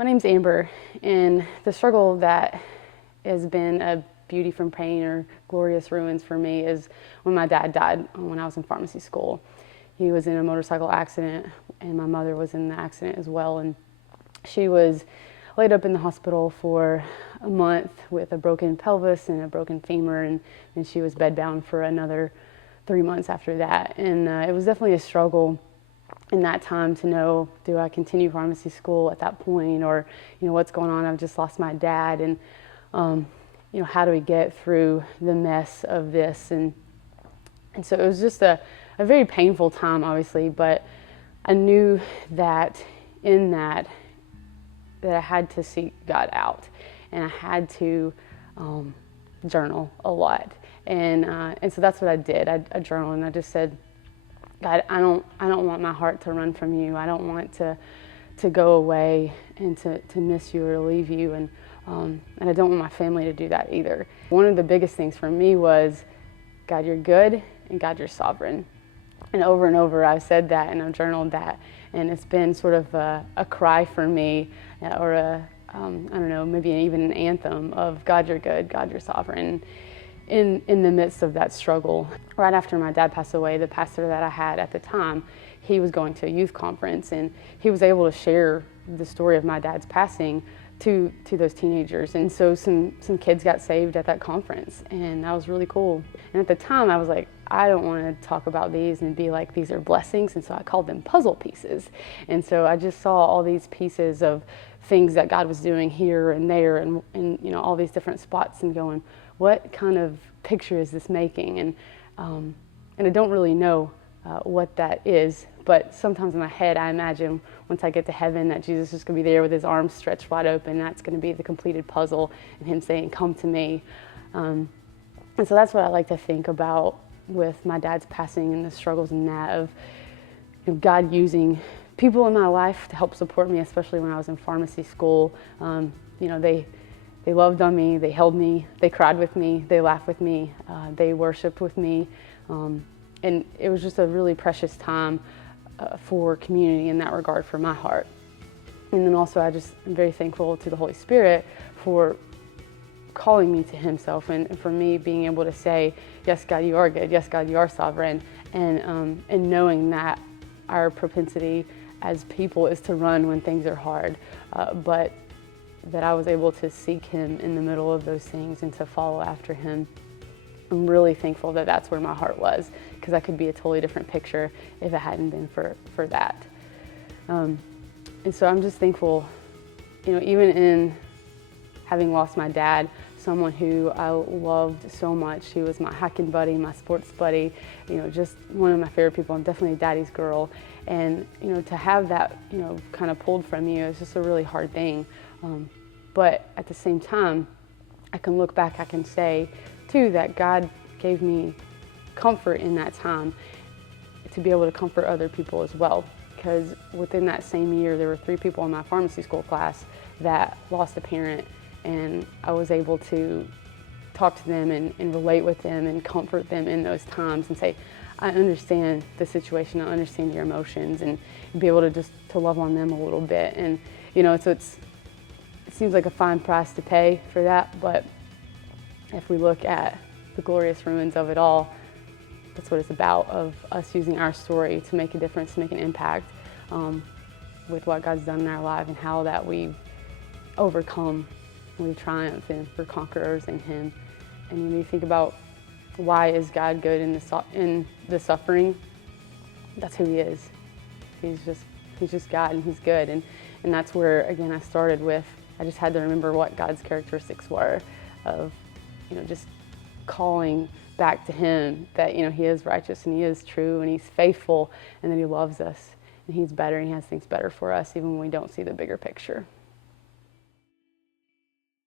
My name's Amber, and the struggle that has been a beauty from pain or glorious ruins for me is when my dad died when I was in pharmacy school. He was in a motorcycle accident, and my mother was in the accident as well, and she was laid up in the hospital for a month with a broken pelvis and a broken femur, and she was bedbound for another 3 months after that. And it was definitely a struggle in that time to know, do I continue pharmacy school at that point, or what's going on? I've just lost my dad, and how do we get through the mess of this? And so it was just a very painful time, obviously, but I knew that in that I had to seek God out, and I had to journal a lot, and so that's what I did. I journaled, and I just said, God, I don't want my heart to run from you. I don't want to go away and to miss you or to leave you, and I don't want my family to do that either. One of the biggest things for me was, God, you're good, and God, you're sovereign. And over I've said that, and I've journaled that, and it's been sort of a cry for me, or I don't know, maybe even an anthem of God, you're good, God, you're sovereign. In the midst of that struggle, right after my dad passed away, the pastor that I had at the time, he was going to a youth conference, and he was able to share the story of my dad's passing to those teenagers. And so some kids got saved at that conference, and that was really cool. And at the time I was like, I don't want to talk about these and be like, these are blessings, and so I called them puzzle pieces. And so I just saw all these pieces of things that God was doing here and there, and all these different spots, and going, what kind of picture is this making? And I don't really know what that is, but sometimes in my head I imagine once I get to heaven that Jesus is going to be there with his arms stretched wide open. That's going to be the completed puzzle, and him saying, come to me. And so that's what I like to think about with my dad's passing and the struggles in that, of God using people in my life to help support me, especially when I was in pharmacy school. They loved on me, they held me, they cried with me, they laughed with me, they worshiped with me. And it was just a really precious time for community in that regard for my heart. And then also I just am very thankful to the Holy Spirit for calling me to himself, and for me being able to say, yes, God, you are good, yes, God, you are sovereign, and knowing that our propensity as people is to run when things are hard, but that I was able to seek him in the middle of those things and to follow after him. I'm really thankful that that's where my heart was, because I could be a totally different picture if it hadn't been for that. And so I'm just thankful, even in having lost my dad, someone who I loved so much. He was my hiking buddy, my sports buddy, just one of my favorite people. I'm definitely a daddy's girl. And, to have that, kind of pulled from you is just a really hard thing. But at the same time, I can look back, I can say too that God gave me comfort in that time to be able to comfort other people as well. Because within that same year, there were 3 people in my pharmacy school class that lost a parent, and I was able to talk to them and relate with them and comfort them in those times and say, I understand the situation, I understand your emotions, and be able to just to love on them a little bit. And so it seems like a fine price to pay for that, but if we look at the glorious ruins of it all, that's what it's about, of us using our story to make a difference, to make an impact with what God's done in our life, and how that we overcome, we triumph, and we're conquerors in him. And when you think about why is God good in the suffering, that's who he is. He's just God, and he's good. And that's where, again, I started with, I just had to remember what God's characteristics were, of just calling back to him that he is righteous, and he is true, and he's faithful, and that he loves us, and he's better, and he has things better for us even when we don't see the bigger picture.